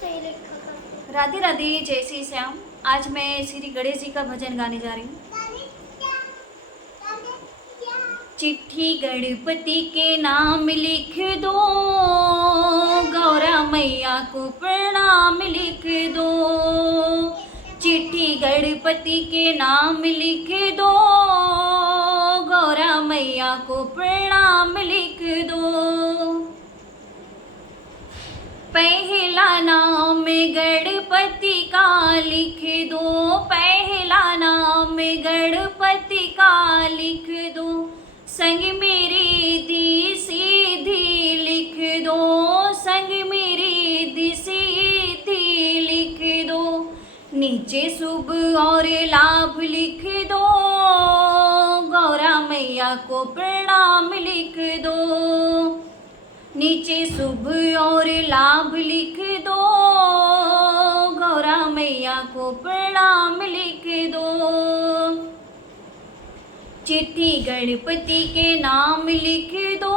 राधे राधे, जय श्री श्याम। आज मैं श्री गणेश जी का भजन गाने जा रही हूँ। चिट्ठी गणपति के नाम लिख दो, गौरा मैया को प्रणाम लिख दो। चिट्ठी गणपति के नाम लिख दो, गौरा मैया को प्रणाम लिख दो। पहला नाम गणपति का लिख दो, पहला नाम गणपति का लिख दो। संग मेरी दी सीधी लिख दो, संग मेरी दी सीधी लिख दो। नीचे शुभ और लाभ लिख दो, गौरा मैया को प्रणाम लिख दो। नीचे शुभ और लाभ लिख दो, गौरा मैया को प्रणाम लिख दो। चिट्ठी गणपति के नाम लिख दो,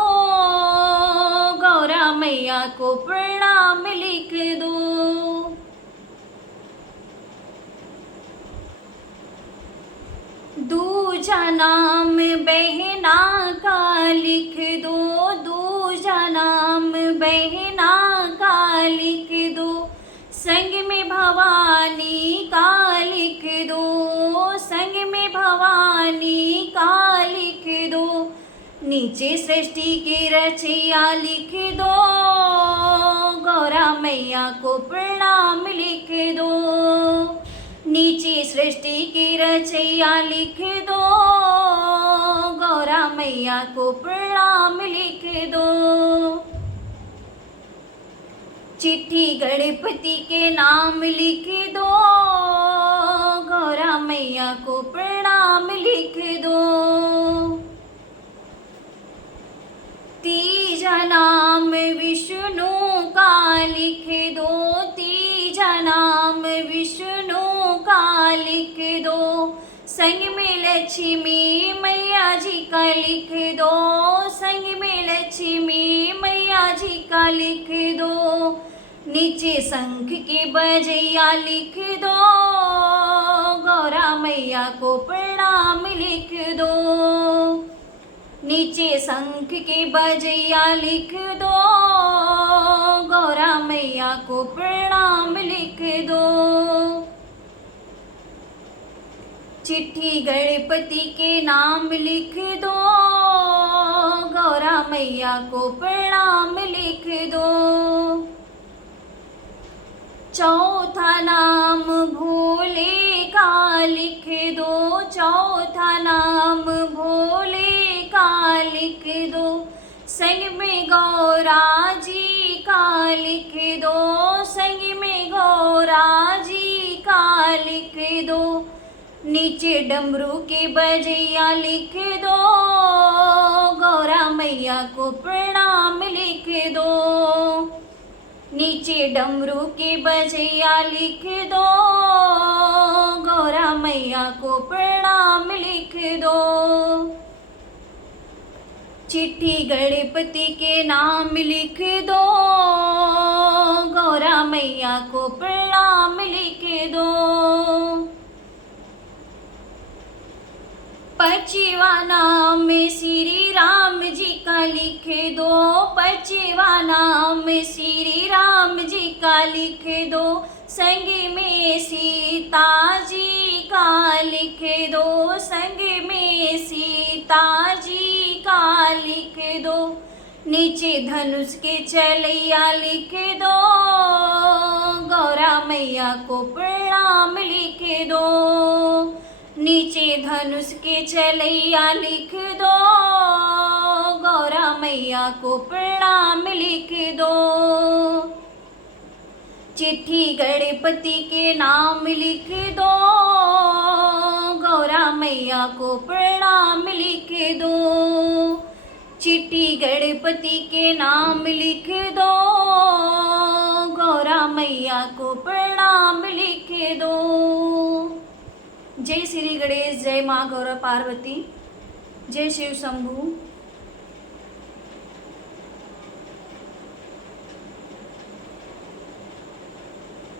गौरा मैया को प्रणाम लिख दो। दूजा नाम बहना का लिख दो, दूजा नाम बहना का लिख दो। संग में भवानी का लिख दो, संग में भवानी का लिख दो। नीचे सृष्टि की रचैया लिख दो, गौरा मैया को प्रणाम लिख दो। नीचे सृष्टि की रचैया लिख दो, गौरा मैया को प्रणाम लिख दो। चिट्ठी गणपति के नाम लिख दो, गौरा मैया को प्रणाम लिख दो। तीजा नाम विष्णु का लिख दो, तीजा नाम विष्णु का लिख दो। संग में लक्ष्मी मैया जी का लिख दो, संग में लक्ष्मी मैया जी का लिख दो। नीचे शंख के बजैया लिख दो, गौरा मैया को प्रणाम लिख दो। नीचे शंख के बजैया लिख दो, गौरा मैया को प्रणाम लिख दो। चिट्ठी गणपति के नाम लिख दो, गौरा मैया को प्रणाम लिख दो। चौथा नाम भोले का लिख दो, चौथा नाम भोले का लिख दो। संग में गौरा जी का लिख दो, संग में गौरा जी का लिख दो। नीचे डमरू के बजैया लिख दो, गौरा मैया को प्रणाम लिख दो। नीचे डमरू के बजैया लिख दो, गौरा मैया को प्रणाम लिख दो। चिट्ठी गणपति के नाम लिख दो, गौरा मैया को प्रणाम लिख दो। पचवा नाम श्री राम जी का लिख दो, पचवा नाम श्री राम जी का लिख दो। संग में सीता जी का लिख दो, संग में सीता जी का लिख दो। नीचे धनुष के चलैया लिख दो, गौरा मैया को प्रणाम लिख दो। नीचे धनुष के चलैया लिख दो, गौरा मैया को प्रणाम लिख दो। चिट्ठी गणपति के नाम लिख दो, गौरा मैया को प्रणाम लिख दो। चिट्ठी गणपति के नाम लिख दो, गौरा मैया को प्रणाम लिख दो। जय श्री गणेश, जय माँ गौरा पार्वती, जय शिव शंभु।